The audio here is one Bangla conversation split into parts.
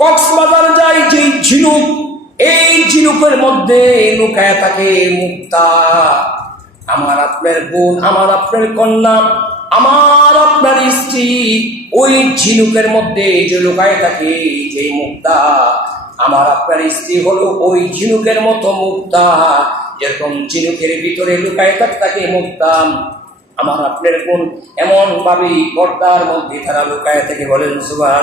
কক্সবাজার যাই যে ঝিনুক, এই ঝিনুকের মধ্যে লুকায় থাকে মুক্তা। আমার আপনার বোন, আমার আপনার কন্যা, আমার আপনার স্ত্রী, ওই ঝিনুকের মধ্যে যে লুকায় থাকে যে মুক্তা। আমার আপনার স্ত্রী হলো ওই ঝিনুকের মতো মুক্তা, যেরকম ঝিনুকের ভিতরে লুকায় থাকে তাকে মুক্তা। আমার আপনার বোন এমন ভাবে পর্দার মধ্যে তারা লুকায় থেকে বলেন সুবাহ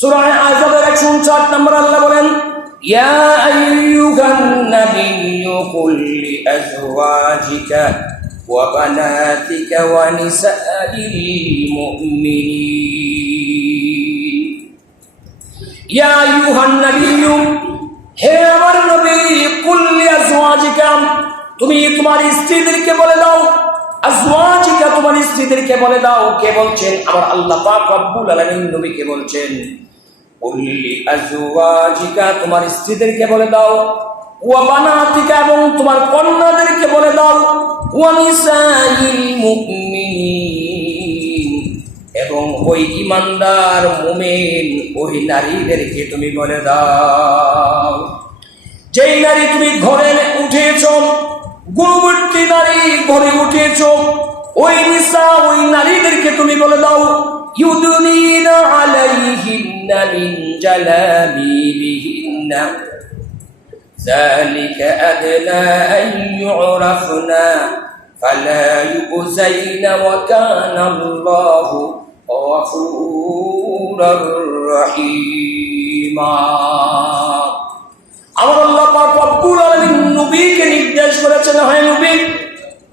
সুরায় আজাদের একশো উনষাট নম্বর আল্লাহ বলেন يا أيها النبي قل لأزواجك وبناتك ونساء المؤمنين يا أيها النبي হে আমার নবী কুল্লি আজওয়াজিকা তুমি তোমার স্ত্রীদেরকে বলে দাও আজওয়াজিকা তোমার স্ত্রীদেরকে বলে দাও কে বলছেন আমার আল্লাহ পাক রব্বুল আলামিন নবীকে বলছেন কুল্লি আজওয়াজিকা তোমার স্ত্রীদেরকে বলে দাও। ওয়া এবং তোমার কন্যাদেরকে বলে দাও। এবং ওই ইমানদার মুমিন, ওই নারীদেরকে তুমি বলে দাও। যেই নারী তুমি ঘরে উঠেছ গুরুবর্তী নারী ঘরে উঠেছ, ওই নিসা, ওই নারীদেরকে তুমি বলে দাও। ইউদুনিনা আলাইহিন্না মিন জালাবিবিহিন্না ذلك أدنى أن يعرفنا فلا يؤذين وكان الله غفورا رحيما আমার আল্লাহ পাক রব্বুল আলামিন নবীকে নির্দেশ করেছেন হয় নবী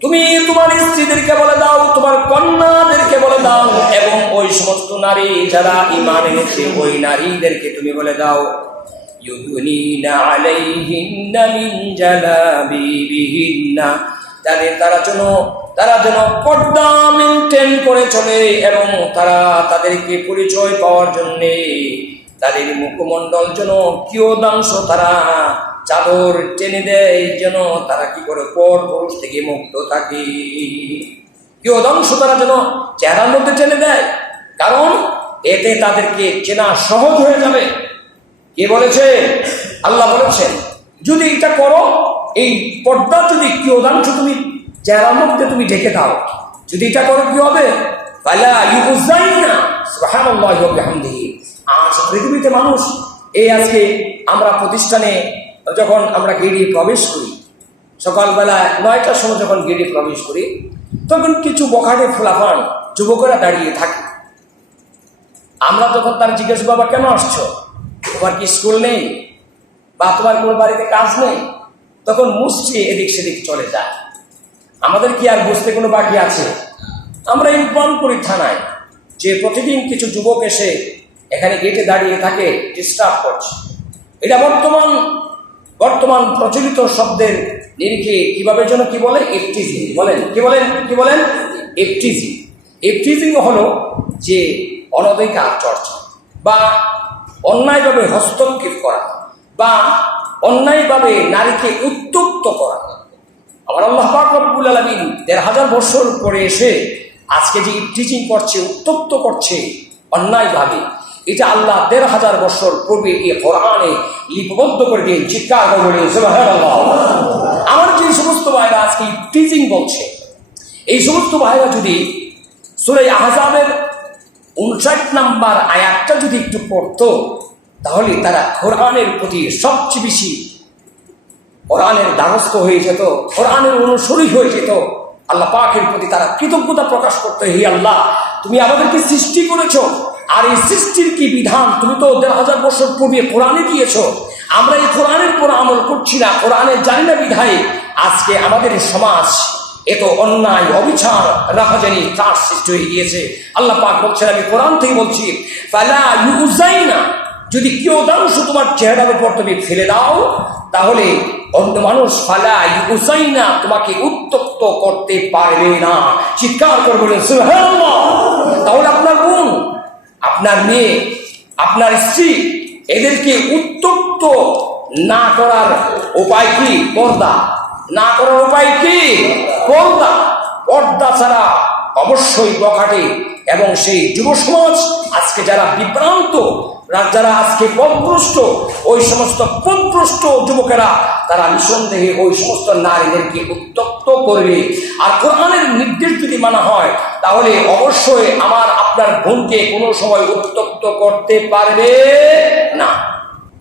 তুমি তোমার স্ত্রীদেরকে বলে দাও, তোমার কন্যাদেরকে বলে দাও, এবং ওই সমস্ত নারী যারা ইমান এনেছে, ওই নারীদেরকে তুমি বলে দাও তাদের তারা যেন তারা যেন করে চলে, এবং তারা তাদেরকে পরিচয় পাওয়ার জন্যে তাদের মুখমণ্ডল যেন কিয়দাংশ তারা চাদর টেনে দেয় যেন তারা কি করে, পর পুরুষ থেকে মুক্ত থাকে। কিয়দাংশ তারা যেন চেহারার মধ্যে টেনে দেয়, কারণ এতে তাদেরকে চেনা সহজ হয়ে যাবে। কে বলেছে? আল্লাহ বলেছেন, যদি এটা করো, এই পর্দা যদি কিয়দাংশ তুমি চেহারার মধ্যে তুমি ঢেকে দাও, যদি এটা করো কি হবে? আজ পৃথিবীতে মানুষ, এই আজকে আমরা প্রতিষ্ঠানে যখন আমরা গেড়ে প্রবেশ করি, সকালবেলা নয়টার সময় যখন গেড়ে প্রবেশ করি, তখন কিছু বখাটে ফোলাফান যুবকেরা দাঁড়িয়ে থাকে। আমরা যখন তার জিজ্ঞেস, বাবা, কেন আসছো? তোমার কি স্কুল নেই? বা তোমার কোনো বাড়িতে কাজ নেই? তখন মুষ্টি এদিক সেদিক চলে যায়। আমাদের কি আর বুঝতে কোনো বাকি আছে? আমরা ইনফর্ম করি থানায় যে প্রতিদিন কিছু যুবক এসে এখানে গেটে দাঁড়িয়ে থাকে ডিস্টার্ব করছে। এটা বর্তমান বর্তমান প্রচলিত শব্দের নিরিখে কীভাবে যেন কি বলে? এফটিজিং বলেন, কি বলেন কি বলেন? এফটিজিং এফটিজিং হলো যে অনধিকার চর্চা বা অন্যায়ভাবে হস্তক্ষেপ করা বা অন্যায়ভাবে নারীকে উত্তপ্ত করা। আমার আল্লাহ পাক রব্বুল আলামিন দেড় হাজার বছর পরে এসে আজকে যে টিচিং করছে, উত্তপ্ত করছে অন্যায়ভাবে এটা আল্লাহ দেড় হাজার বছর পূর্বে এই কোরআনে লিপিবদ্ধ করে দিয়ে চিৎকার করে আমার যে সমস্ত ভাইরা আজকে টিচিং বলছে, এই সমস্ত ভাইরা যদি সুরে আহজাবের উনষাট নাম্বার আয়াতটা যদি একটু পড়তো, তাহলে তারা কোরআনের প্রতি সবচেয়ে বেশি কোরআনের দ্বারস্থ হয়ে যেত, কোরআনের অনুসরী হয়ে যেত। আল্লাহ পাকের প্রতি তারা কৃতজ্ঞতা প্রকাশ করতে, হে আল্লাহ, তুমি আমাদেরকে সৃষ্টি করেছ আর এই সৃষ্টির কি বিধান? তুমি তো দেড় হাজার বছর পূর্বে কোরআনে দিয়েছ। আমরা এই কোরআনের পর আমল করছি না কোরআনের জানি না বিধায়। আজকে আমাদের সমাজ এত অন্যায়, অবিচার রাখা জানি তার সৃষ্টি হয়ে গিয়েছে। আল্লাহ পাক বলছেন, আমি কোরআন থেকে বলছি ইউজাইনা যদি কেউ দাংশ তোমার চেহারার উপর তুমি ফেলে দাও, তাহলে অন্য মানুষ ফালা ইউজাইনা তোমাকে উত্তপ্ত করতে পারবে না। চিৎকার করে বলেন তাহলে আপনার বোন আপনার মেয়ে, আপনার স্ত্রী এদেরকে উত্তপ্ত না করার উপায় কি? পর্দা। না করার উপায় কি? পর্দা। পর্দা ছাড়া অবশ্যই বখাটে এবং সেই যুব সমাজ আজকে যারা বিভ্রান্ত যারা আজকে পথভ্রষ্ট ওই সমস্ত পথভ্রষ্ট যুবকেরা, তারা নিঃসন্দেহে ওই সমস্ত নারীদেরকে উত্তপ্ত করবে। আর কোরআনের নির্দেশ যদি মানা হয়, তাহলে অবশ্যই আমার আপনার বোনকে কোনো সময় উত্তপ্ত করতে পারবে না।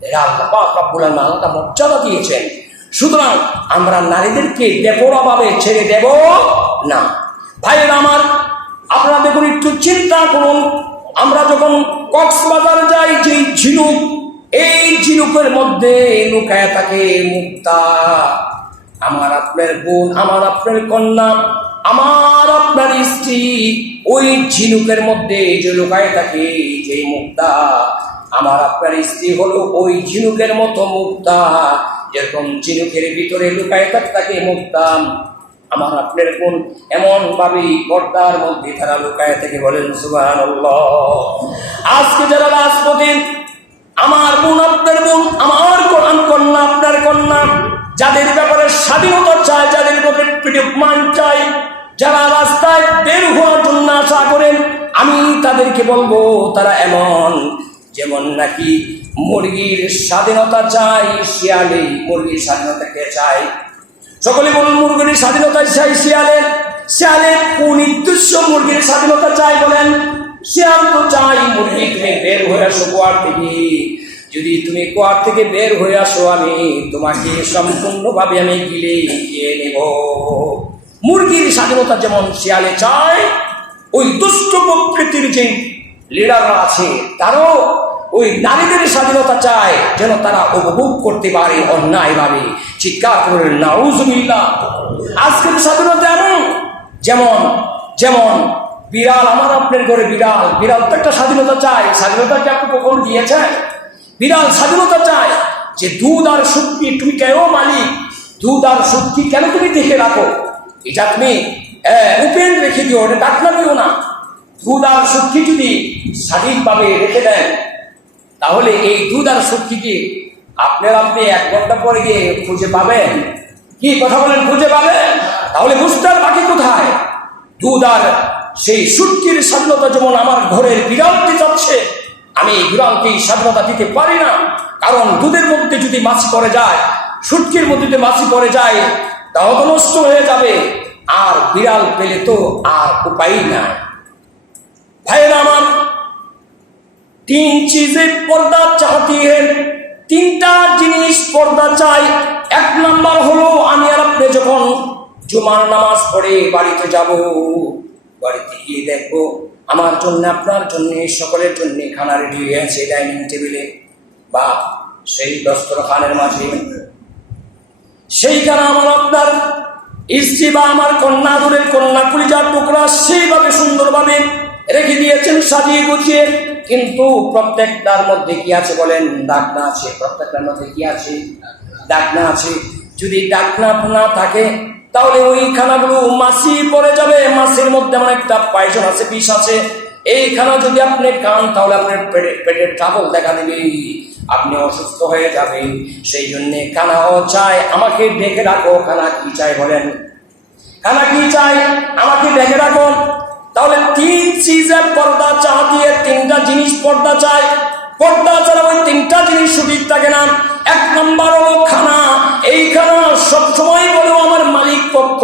এরা আল্লাহ পাক রব্বুল আলাদা মর্যাদা দিয়েছেন। সুতরাং আমরা নারীদেরকে বেপরোয়াভাবে ছেড়ে দেব না। ভাইয়ের আমার আপনারা দেখুন একটু চিন্তা করুন আমরা যখন কক্সবাজার যাই যে ঝিনুক, এই ঝিনুকের মধ্যে লুকায় থাকে মুক্তা। আমার আপনার বোন, আমার আপনার কন্যা, আমার আপনার স্ত্রী, ওই ঝিনুকের মধ্যে যে লুকায় থাকে যে মুক্তা। আমার আপনার স্ত্রী হলো ওই ঝিনুকের মতো মুক্তা। যেরকম ঝিনুকের ভিতরে লুকায় থাকে মুক্তা। আমার আপনার কোন এমন ভাবে পর্দার মধ্যে তারা লুকায় থেকে বলেন সুবাহ আজকে যারা রাজপথে আমার বোন আপনার বোন আমার কোরআন কন্যা, আপনার কন্যা, যাদের ব্যাপারে স্বাধীনতা চায়, যাদের ফ্রিডম চাই যারা রাস্তায় বের হওয়ার জন্য আশা করেন, আমি তাদেরকে বলব, তারা এমন, যেমন নাকি মুরগির স্বাধীনতা চাই শিয়ালে মুরগির স্বাধীনতাকে চাই সকলে বলুন, মুরগির স্বাধীনতা চাই শিয়ালের শিয়ালের কুনির্দিষ্ট মুরগির স্বাধীনতা চাই বলেন? শিয়াল তো চাই মুরগি তুমি বের হয়ে আসো কুয়ার থেকে। যদি তুমি কুয়ার থেকে বের হয়ে আসো, আমি তোমাকে সম্পূর্ণভাবে আমি গিলে গিয়ে নেব। মুরগির স্বাধীনতা যেমন শিয়ালে চায়, ওই দুষ্ট প্রকৃতির যে লিডাররা আছে, তারাও ওই নারীদের স্বাধীনতা চায় যেন তারা উপভোগ করতে পারে অন্যায়ভাবে। চিৎকার করে, নাউজুবিল্লাহ। আজকের স্বাধীনতা এমন, যেমন যেমন, বিড়াল, আমার আপনার ঘরে বিড়াল বিড়াল তো একটা স্বাধীনতা চায়। স্বাধীনতা কি আপনি কখন দিয়েছেন? বিড়াল স্বাধীনতা চায় যে দুধ আর শক্তি তুমি কেন মালিক? দুধ আর শক্তি কেন তুমি দেখে রাখো? এটা তুমি উপেন রেখে দিও, এটা ডাকনা দিও না। দুধ আর শক্তি যদি সঠিকভাবে রেখে দেন তাহলে এই দুধ আর শক্তিকে আপনার আপনি এক ঘণ্টা পরে গিয়ে খুঁজে পাবেন? কি কথা বলেন, খুঁজে পাবেন? তাহলে বুঝতে বাকি কোথায়? দুধ আর সেই সুটকির স্বাধীনতা যেমন আমার ঘরের বিড়ালটি যাচ্ছে আমি এই বিড়ালকে স্বাধীনতা দিতে পারি না। কারণ দুধের মধ্যে যদি মাছি পড়ে যায়, সুটকির মধ্যে যদি মাছি পড়ে যায় তাও তো নষ্ট হয়ে যাবে। আর বিড়াল পেলে তো আর উপায় নাই। ভাইয়েরা আমার তিন চিজের পর্দা চাহতি তিনটা জিনিস পর্দা চাই। এক নাম্বার হলো আমি আর আপনি যখন জুমার নামাজ পড়ে বাড়িতে যাব, বাড়িতে গিয়ে দেখব আমার জন্য, আপনার জন্য, সকলের জন্য খানা রেডি হয়ে আছে ডাইনিং টেবিলে বা সেই দস্তরখানের মাঝে। সেইখানে আমার আপনার স্ত্রী বা আমার কন্যা, দূরের কন্যা, কুলিজার টুকরা সেইভাবে সুন্দরভাবে রেখে দিয়েছেন, সাজিয়ে গুছিয়ে। কিন্তু প্রত্যেকটার মধ্যে কি আছে বলেন? ডাকনা আছে। প্রত্যেকটার মধ্যে কি আছে? ডাকনা আছে। যদি ডাকনা না থাকে, তাহলে ওই খানাগুলো মাছি পড়ে যাবে। মাছের মধ্যে আমার একটা পয়জন আছে, বিষ আছে। এই খানা যদি আপনি খান, তাহলে আপনার পেটে পেটের ট্রাবল দেখা দেবে। আপনি অসুস্থ হয়ে যাবেন। সেই জন্যে খানাও চায় আমাকে ডেকে রাখো। খানা কি চাই বলেন? খানা কি চাই? আমাকে ডেকে রাখো তাহলে তিন চিজের পর্দা চা দিয়ে তিনটা জিনিস পর্দা চাই। পর্দা ছাড়া ওই তিনটা জিনিস সঠিক থাকে না। এক নম্বর হলো খানা। এই খানা সবসময় বলো আমার মালিক পক্ষ।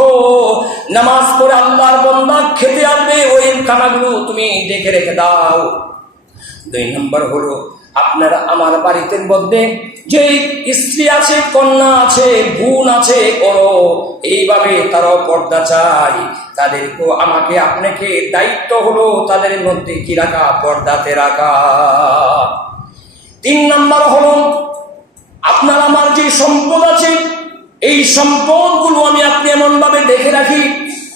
নামাজ পড়ে আল্লাহর বন্দা খেতে আসবে, ওই খানাগুলো তুমি দেখে রেখে দাও। দুই নম্বর হলো আপনারা আমার বাড়িতে মধ্যে যে স্ত্রী আছে, কন্যা আছে, বোন আছে করো এইভাবে তারাও পর্দা চাই তাদেরকেও আমাকে, আপনাকে দায়িত্ব হলো তাদের মধ্যে কি রাখা? পর্দাতে রাখা। তিন নম্বর হলো, আপনার আমার যে সম্পদ আছে, এই সম্পদগুলো আমি আপনি এমনভাবে দেখে রাখি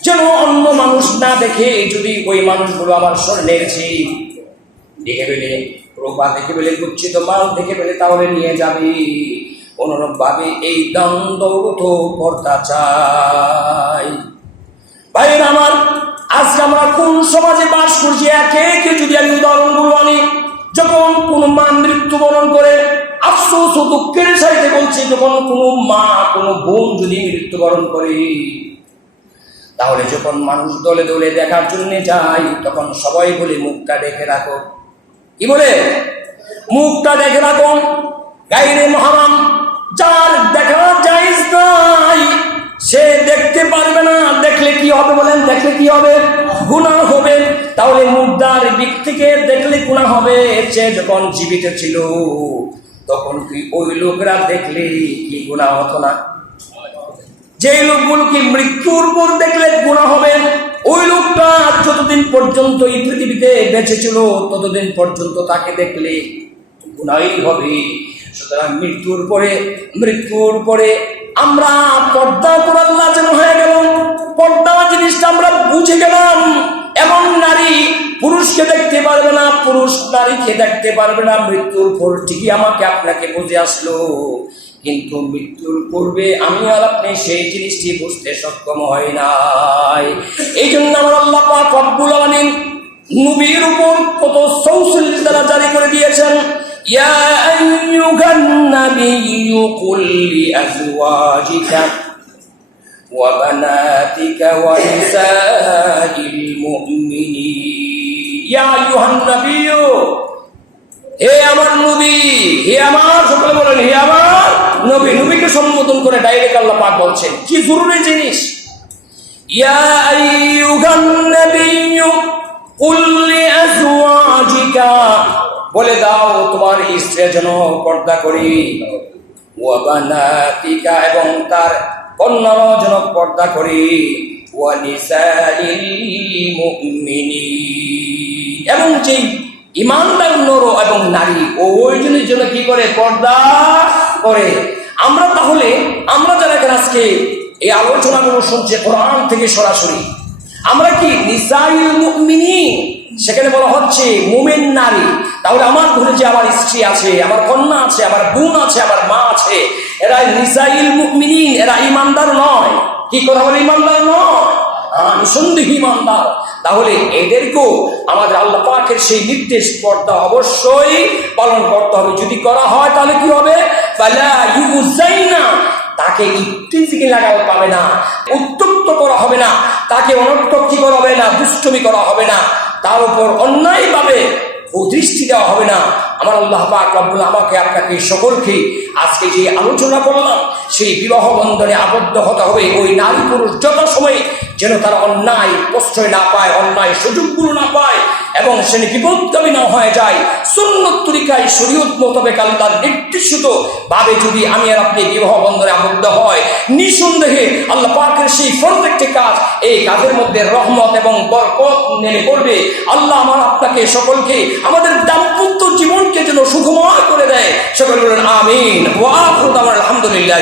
যেন অন্য মানুষ না দেখে যদি ওই মানুষগুলো আমার স্বর্ণের দেখে পেলে রূপা দেখে পেলে গুচ্ছিত মাল দেখে পেলে তাহলে নিয়ে যাবে। অনুরূপ ভাবে এই দ্বন্দ্ব পর্দা চাই। ভাইয়ের আমার, আজকে আমরা কোন সমাজে বাস করছি? একে একে যদি আমি উদাহরণগুলো আনি যখন কোন মা মৃত্যুবরণ করে, আফসোস ও দুঃখের সাথে বলছে, যখন কোনো মা, কোনো বোন যদি মৃত্যুবরণ করে, তাহলে যখন মানুষ দলে দলে দেখার জন্য যায়, তখন সবাই বলে, মুখটা দেখে রাখো। কি বলে? মুখটা দেখে রাখো, গাইরে মহারাম, যার দেখা জায়েজ নাই সে দেখতে পারবে না, দেখলে কি হবে বলেন? দেখলে কি হবে? গুনাহ হবে। তাহলে মুদ্রার দিক থেকে দেখলে গুণা হবে। সে যখন জীবিত ছিল, তখন কি ওই লোকরা দেখলে কি গুনাহ হতো না? যে লোকগুলোকে মৃত্যুর পর দেখলে গুণা হবে, ওই লোকটা যতদিন পর্যন্ত এই পৃথিবীতে বেঁচে ছিল, ততদিন পর্যন্ত তাকে দেখলে গুণাই হবে। সুতরাং মৃত্যুর পরে মৃত্যুর পরে আমরা পর্দা করার যেন হয়ে গেল, পর্দা জিনিসটা আমরা বুঝে গেলাম। এমন নারী পুরুষকে দেখতে পারবে না, পুরুষ নারীকে দেখতে পারবে না। মৃত্যুর পর ঠিকই আমাকে আপনাকে বুঝে আসলো। কিন্তু মৃত্যুর পূর্বে আমি আর আপনি সেই জিনিসটি বুঝতে সক্ষম হয় নাই। এই জন্য আমার আল্লাহ পাক রব্বুল আলামিন নবীর উপর কত সৌসল্য দ্বারা জারি করে দিয়েছেন ইয়া আইয়ুহান নাবিয়্যু কুল লিআজওয়াজিকা وبناتك ونساء المؤمنين يا أيها النبي হে আমার নবী হে আমার সকলে বলেন হে আমার নবী নবীকে সম্বোধন করে ডাইরেক্ট আল্লাহ পাক বলছেন কি জরুরি জিনিস ইয়া আইয়ুহান নাবিয়্যু কুল লিআজওয়াজিকা বলে দাও তোমার স্ত্রী যেন পর্দা করি। ওয়া বানাতিকা এবং তার কন্যারও যেন পর্দা করি। এবং যেই ইমানদার নর এবং নারী, ওই জনের জন্য কি করে? পর্দা করে। আমরা তাহলে, আমরা যারা আজকে এই আলোচনাগুলো শুনছে কোরআন থেকে সরাসরি, আমরা কি নিসাইল মুমিনিন? সেখানে বলা হচ্ছে, মুমিন নারী, তাহলে আমার ঘরে যে আমার স্ত্রী আছে, আমার কন্যা আছে, আমার বোন আছে, আমার মা আছে, এরা নিসাইল মুমিনিন, এরা ইমানদার নয়। কি কথা বলে ইমানদার নয়? নিঃসন্দেহ ইমানদার তাহলে এদেরকেও আমাদের আল্লাহ পাকের সেই নির্দেশ পর্দা অবশ্যই পালন করতে হবে। যদি করা হয়, তাহলে কি হবে? ইউজাইনা তাকে ইত্তিজিকে লাগাও পাবে না, উত্তপ্ত করা হবে না, তাকে অনর্থক কি করা হবে না, দুষ্টমি করা হবে না। তার উপর অন্যায়ভাবে দৃষ্টি দেওয়া হবে না। আমার আল্লাহ পাক আমাকে, আপনাকে সকলকে আজকে যে আলোচনা করলাম, সেই বিবাহ বন্ধনে আবদ্ধ হতে হবে। ওই নারী পুরুষ যত সময় যেন তারা অন্যায় প্রশ্রয় না পায়, অন্যায় সুযোগগুলো না পায় এবং সে বিপদগামী না হয়ে যায়। সুন্নত তরিকায় শরীয়ত মোতাবেক আল্লাহর নির্দিষ্ট ভাবে যদি আমি আর আপনি বিবাহ বন্ধনে আবদ্ধ হয়, নিঃসন্দেহে আল্লাহ পাকের সেই প্রত্যেকটি কাজ, এই কাজের মধ্যে রহমত এবং বরকত নেমে পড়বে। আল্লাহ আমার আপনাকে, সকলকে আমাদের দাম্পত্য জীবনকে যেন সুখময় করে দেয়। সকল বলেন, আমিন। ওয়া আলহামদুলিল্লাহ